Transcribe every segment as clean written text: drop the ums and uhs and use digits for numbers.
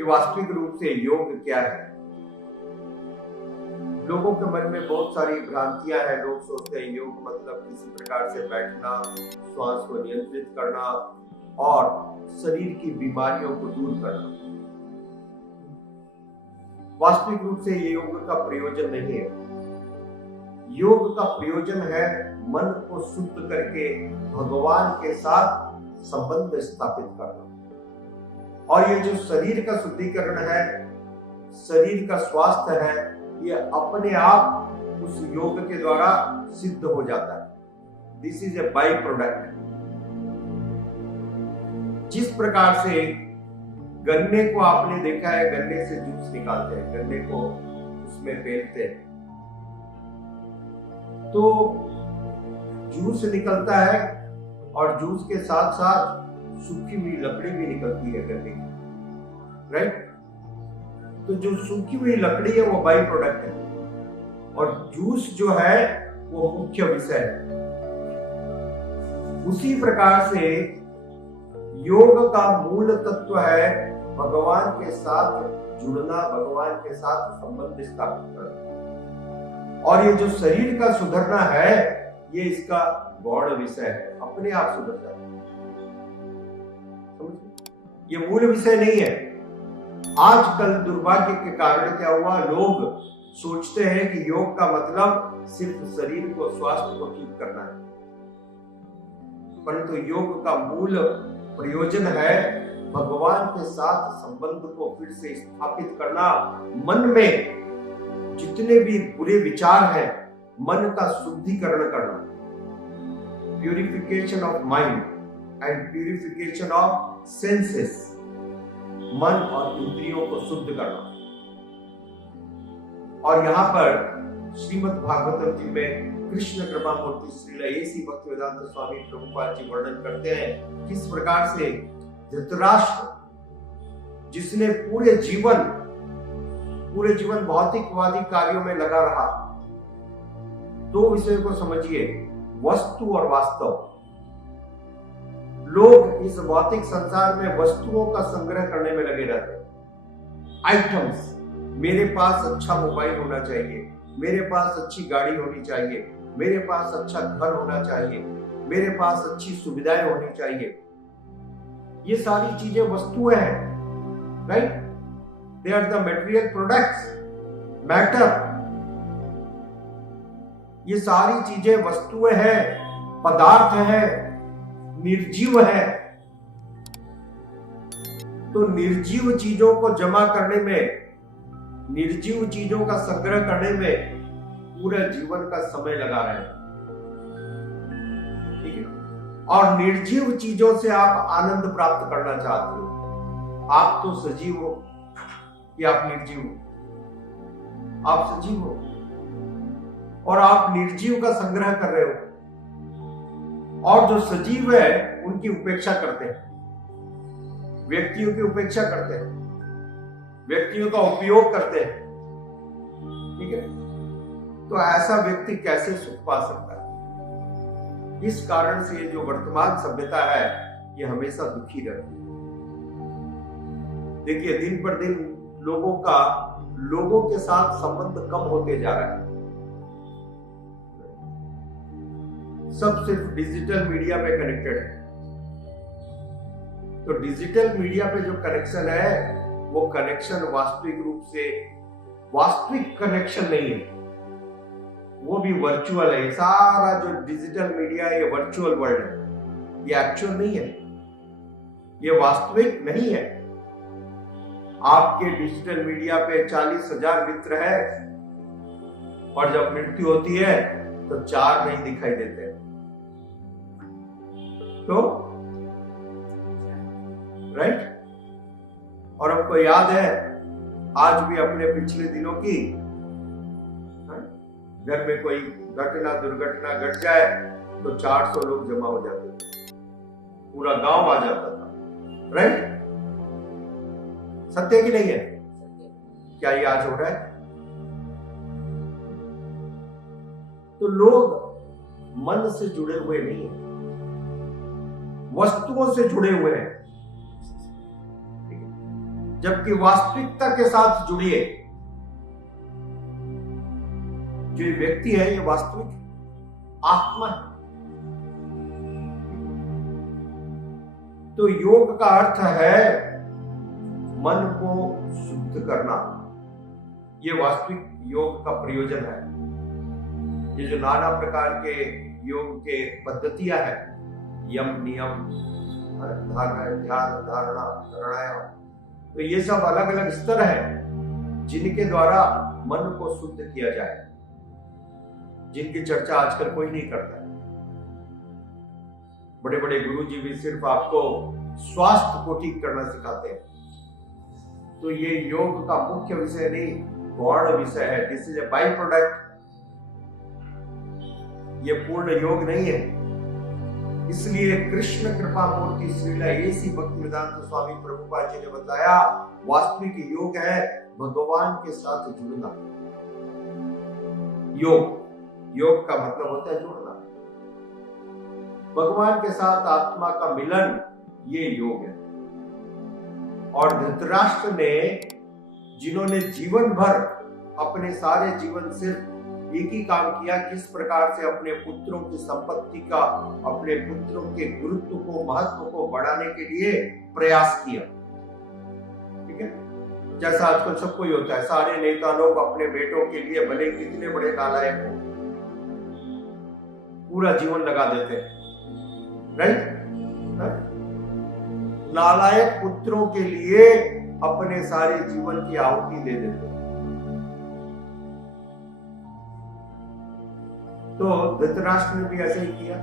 कि वास्तविक रूप से योग क्या है। लोगों के मन में बहुत सारी भ्रांतियां हैं। लोग सोचते हैं योग मतलब किसी प्रकार से बैठना, श्वास को नियंत्रित करना और शरीर की बीमारियों को दूर करना। वास्तविक रूप से ये योग का प्रयोजन नहीं है। योग का प्रयोजन है मन को शुद्ध करके भगवान के साथ संबंध स्थापित करना। और ये जो शरीर का शुद्धिकरण है, शरीर का स्वास्थ्य है, ये अपने आप उस योग के द्वारा सिद्ध हो जाता है। This is a by product. जिस प्रकार से गन्ने को आपने देखा है, गन्ने से जूस निकालते हैं, गन्ने को उसमें फेंकते हैं तो जूस निकलता है और जूस के साथ साथ सूखी हुई लकड़ी भी निकलती है गन्ने की, राइट। तो जो सूखी हुई लकड़ी है वो बाई प्रोडक्ट है और जूस जो है वो मुख्य विषय है। उसी प्रकार से योग का मूल तत्व है भगवान के साथ जुड़ना, भगवान के साथ संबंध स्थापित करना। और ये जो शरीर का सुधरना है, ये इसका गौण विषय है, अपने आप सुधर जाता है। ये मूल विषय नहीं है। आजकल दुर्भाग्य के कारण क्या हुआ, लोग सोचते हैं कि योग का मतलब सिर्फ शरीर को, स्वास्थ्य को ठीक करना है, परंतु योग का मूल प्रयोजन है भगवान के साथ संबंध को फिर से स्थापित करना। मन में जितने भी बुरे विचार हैं, मन का शुद्धिकरण करना, purification of mind and purification of senses, मन और इंद्रियों को शुद्ध करना। और यहाँ पर श्रीमद् भागवतम जी में कृष्ण कृपा मूर्ति श्रील A.C. भक्तिवेदांत स्वामी प्रभुपाद जी वर्णन करते हैं किस प्रकार से धृतराष्ट्र, जिसने पूरे जीवन भौतिकवादी कार्यों में लगा रहा। दो विषयों को समझिए, वस्तु और वास्तव। लोग इस भौतिक संसार में वस्तुओं का संग्रह करने में लगे रहते हैं, आइटम्स। मेरे पास अच्छा मोबाइल होना चाहिए, मेरे पास अच्छी गाड़ी होनी चाहिए, मेरे पास अच्छा घर होना चाहिए, मेरे पास अच्छी सुविधाएं होनी चाहिए। ये सारी चीजें वस्तुएं हैं, right. They are the material products, matter. ये सारी चीजें वस्तुएं हैं, पदार्थ हैं, निर्जीव है। तो निर्जीव चीजों को जमा करने में, निर्जीव चीजों का संग्रह करने में पूरा जीवन का समय लगा रहे हैं, ठीक है। और निर्जीव चीजों से आप आनंद प्राप्त करना चाहते हो। आप तो सजीव हो कि आप निर्जीव हो? आप सजीव हो और आप निर्जीव का संग्रह कर रहे हो। और जो सजीव है उनकी उपेक्षा करते हैं, व्यक्तियों की उपेक्षा करते हैं, व्यक्तियों का उपयोग करते हैं, ठीक है। तो ऐसा व्यक्ति कैसे सुख पा सकता है? इस कारण से ये जो वर्तमान सभ्यता है, ये हमेशा दुखी रहती है। देखिए, दिन पर दिन लोगों के साथ संबंध कम होते जा रहा है। सब सिर्फ डिजिटल मीडिया पे कनेक्टेड है। तो डिजिटल मीडिया पे जो कनेक्शन है, वो कनेक्शन वास्तविक रूप से वास्तविक कनेक्शन नहीं है, वो भी वर्चुअल है। सारा जो डिजिटल मीडिया है, ये वर्चुअल वर्ल्ड है, ये एक्चुअल नहीं है, ये वास्तविक नहीं है। आपके डिजिटल मीडिया पे 40,000 मित्र है और जब मृत्यु होती है तो 4 नहीं दिखाई देते। तो राइट। और हमको याद है आज भी अपने पिछले दिनों की, घर में कोई घटना दुर्घटना घट जाए तो 400 लोग जमा हो जाते थे, पूरा गांव आ जाता था, राइट। सत्य की नहीं है? क्या ये आज हो रहा है? तो लोग मन से जुड़े हुए नहीं है, वस्तुओं से जुड़े हुए हैं। जबकि वास्तविकता के साथ जुड़िए। जो ये व्यक्ति है, ये वास्तविक आत्मा है। तो योग का अर्थ है मन को शुद्ध करना। ये वास्तविक योग का प्रयोजन है। ये जो नाना प्रकार के योग के पद्धतियां हैं, यम नियम, ध्यान, धारणा, प्राणायाम, तो ये सब अलग अलग स्तर हैं जिनके द्वारा मन को शुद्ध किया जाए, जिनकी चर्चा आजकल कोई नहीं करता है। बड़े बड़े गुरुजी भी सिर्फ आपको स्वास्थ्य को ठीक करना सिखाते हैं। तो ये योग का मुख्य विषय नहीं, गौण विषय है। This is a by product. ये पूर्ण योग नहीं है। इसलिए कृष्ण कृपा मूर्ति श्रील एसी भक्तिवेदांत स्वामी प्रभुपाद जी ने बताया, वास्तविक योग है भगवान के साथ जुड़ना। योग का मतलब होता है जुड़ना। भगवान के साथ आत्मा का मिलन, ये योग है। और धृतराष्ट्र ने, जिन्होंने जीवन भर अपने सारे जीवन सिर्फ एक ही काम किया, किस प्रकार से अपने पुत्रों की संपत्ति का, अपने पुत्रों के गुरुत्व को, महत्व को बढ़ाने के लिए प्रयास किया। ठीक है, जैसा आजकल सबको ही होता है। सारे नेता लोग अपने बेटों के लिए भले कितने बड़े नालायक हो, पूरा जीवन लगा देते हैं। राइट? नालायक पुत्रों के लिए अपने सारे जीवन की आहुति दे देते हैं। तो धृतराष्ट्र ने भी ऐसे ही किया।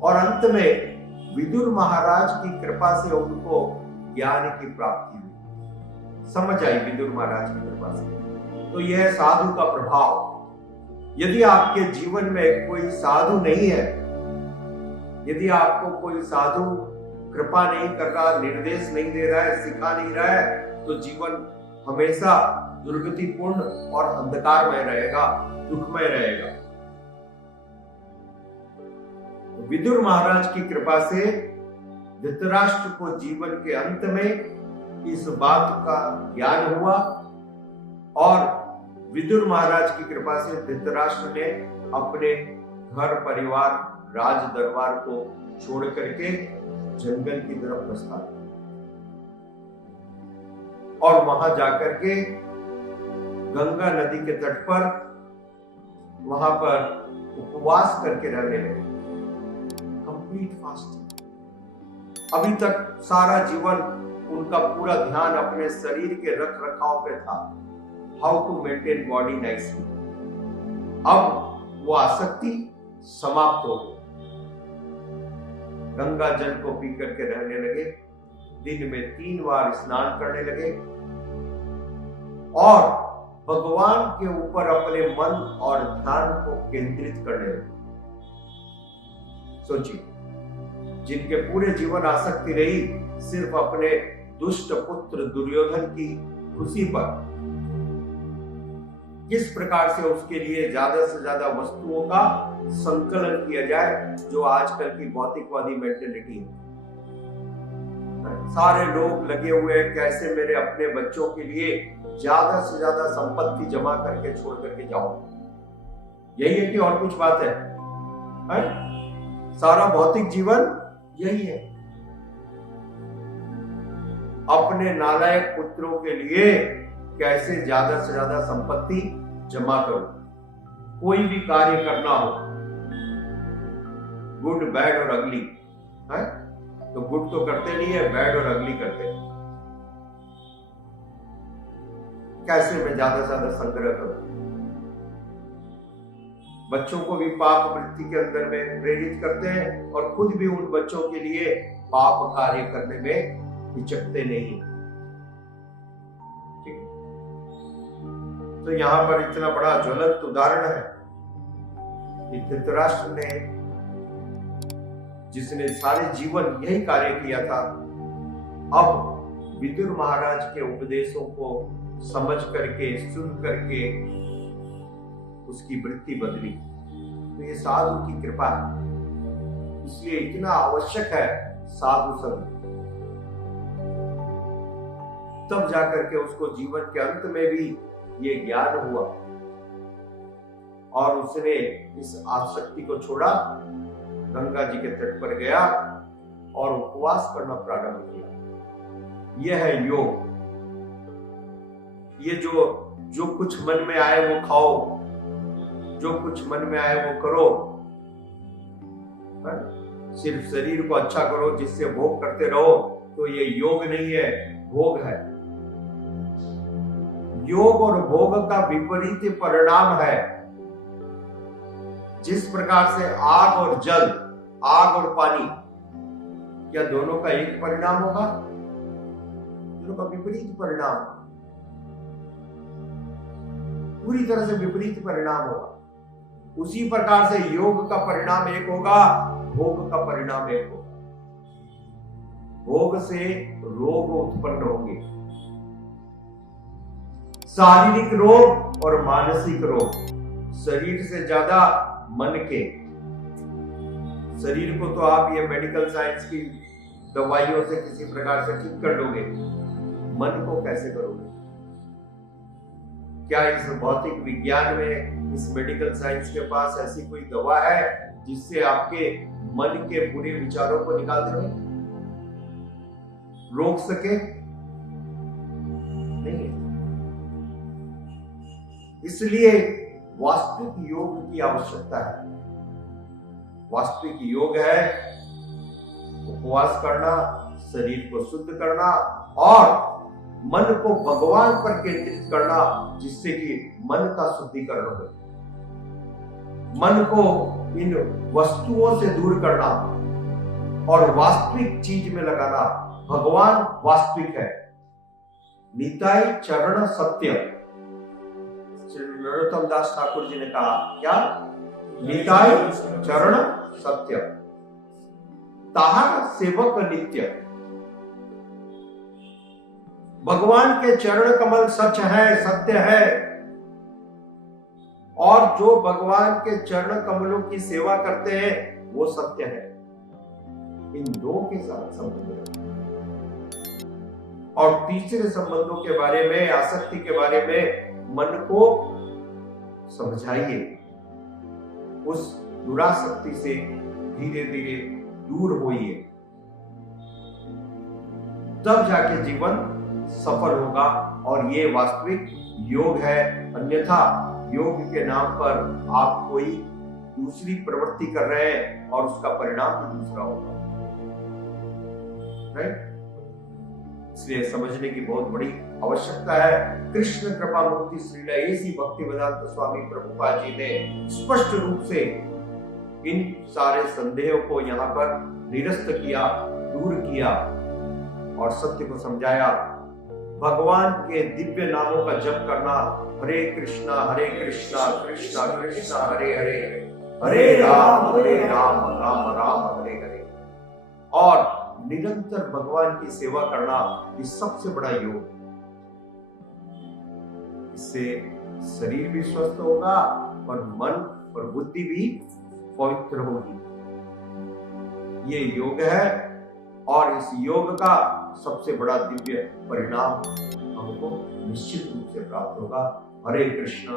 और अंत में विदुर महाराज की कृपा से उनको ज्ञान की प्राप्ति हुई, समझ आई विदुर महाराज की कृपा से। तो यह साधु का प्रभाव। यदि आपके जीवन में कोई साधु नहीं है, यदि आपको कोई साधु कृपा नहीं कर रहा, निर्देश नहीं दे रहा है, सिखा नहीं रहा है, तो जीवन हमेशा दुर्गतिपूर्ण और अंधकारमय रहेगा, दुखमय रहेगा। विदुर महाराज की कृपा से धृतराष्ट्र को जीवन के अंत में इस बात का ज्ञान हुआ, और विदुर महाराज की कृपा से धृतराष्ट्र ने अपने घर परिवार, राज दरबार को छोड़ करके जंगल की तरफ प्रस्थान किया, और वहां जाकर के गंगा नदी के तट पर, वहां पर उपवास करके रहने लगे, कंप्लीट फास्टिंग। अभी तक सारा जीवन उनका पूरा ध्यान अपने शरीर के रख रखाव पे था, how to maintain body nicely. अब वो आसक्ति समाप्त हो गई। गंगा जल को पी करके रहने लगे, दिन में 3 बार स्नान करने लगे, और भगवान के ऊपर अपने मन और ध्यान को केंद्रित करने लगे। सोचिए, जिनके पूरे जीवन आसक्ति रही सिर्फ अपने दुष्ट पुत्र दुर्योधन की खुशी पर, किस प्रकार से उसके लिए ज्यादा से ज्यादा वस्तुओं का संकलन किया जाए, जो आजकल की भौतिकवादी मेंटेलिटी है। सारे लोग लगे हुए हैं कैसे मेरे अपने बच्चों के लिए ज्यादा से ज्यादा संपत्ति जमा करके छोड़ करके जाओ। यही है कि और कुछ बात है? सारा भौतिक जीवन यही है। अपने नालायक पुत्रों के लिए कैसे ज्यादा से ज्यादा संपत्ति जमा करो। कोई भी कार्य करना हो, गुड, बैड और अगली, है तो गुड तो करते नहीं है, बैड और अगली करते हैं। कैसे मैं ज्यादा से ज्यादा संग्रह करूं। बच्चों को भी पाप वृत्ति के अंदर में प्रेरित करते हैं, और खुद भी उन बच्चों के लिए पाप कार्य करने में हिचकते नहीं। ठीक, तो यहां पर इतना बड़ा ज्वलंत उदाहरण है कि धृतराष्ट्र ने, जिसने सारे जीवन यही कार्य किया था, अब विदुर महाराज के उपदेशों को समझ करके, सुन करके उसकी वृत्ति बदली। तो ये साधु की कृपा है। इसलिए इतना आवश्यक है साधु संग। तब जाकर के उसको जीवन के अंत में भी ये ज्ञान हुआ और उसने इस आसक्ति को छोड़ा, गंगा जी के तट पर गया और उपवास करना प्रारंभ किया। यह है योग। ये जो कुछ मन में आए वो खाओ, जो कुछ मन में आए वो करो, सिर्फ शरीर को अच्छा करो, जिससे भोग करते रहो, तो ये योग नहीं है, भोग है। योग और भोग का विपरीत परिणाम है। जिस प्रकार से आग और जल, आग और पानी, क्या दोनों का एक परिणाम होगा? दोनों का विपरीत परिणाम, पूरी तरह से विपरीत परिणाम होगा। उसी प्रकार से योग का परिणाम एक होगा, भोग का परिणाम एक होगा। भोग से रोग उत्पन्न होंगे, शारीरिक रोग और मानसिक रोग। शरीर से ज्यादा मन के। शरीर को तो आप ये मेडिकल साइंस की दवाइयों से किसी प्रकार से ठीक कर लोगे, मन को कैसे करोगे? क्या इस भौतिक विज्ञान में, इस मेडिकल साइंस के पास ऐसी कोई दवा है जिससे आपके मन के बुरे विचारों को निकाल देंगे, रोक सके? नहीं। इसलिए वास्तविक योग की आवश्यकता है। वास्तविक योग है उपवास करना, शरीर को शुद्ध करना और मन को भगवान पर केंद्रित करना, जिससे कि मन का शुद्धिकरण हो। मन को इन वस्तुओं से दूर करना और वास्तविक चीज में लगाना। भगवान वास्तविक है। निताई चरण सत्य, श्री नरोत्तम दास ठाकुर जी ने कहा, क्या? निताई चरण सत्य, ताहर सेवक नित्य। भगवान के चरण कमल सच है, सत्य है, और जो भगवान के चरण कमलों की सेवा करते हैं वो सत्य है। इन दो के साथ संबंध है। और तीसरे संबंधों के बारे में, आसक्ति के बारे में मन को समझाइए। उस दुरासक्ति से धीरे धीरे दूर होइए, तब जाके जीवन सफल होगा। और ये वास्तविक योग है। अन्यथा योग के नाम पर आप कोई दूसरी प्रवृत्ति कर रहे हैं और उसका परिणाम भी दूसरा होगा। राइट? इसलिए समझने की बहुत बड़ी आवश्यकता है। कृष्ण कृपा मूर्ति श्रील ऐसी भक्तिवेदांत स्वामी प्रभुपाद जी ने स्पष्ट रूप से इन सारे संदेहों को यहाँ पर निरस्त किया, दूर किया और सत्य को समझाया। भगवान के दिव्य नामों का जप करना, हरे कृष्णा कृष्णा कृष्णा हरे हरे, हरे राम राम राम हरे हरे, और निरंतर भगवान की सेवा करना, ये सबसे बड़ा योग। इससे शरीर भी स्वस्थ होगा और मन और बुद्धि भी पवित्र होगी। ये योग है और इस योग का सबसे बड़ा दिव्य परिणाम हमको निश्चित रूप से प्राप्त होगा। हरे कृष्णा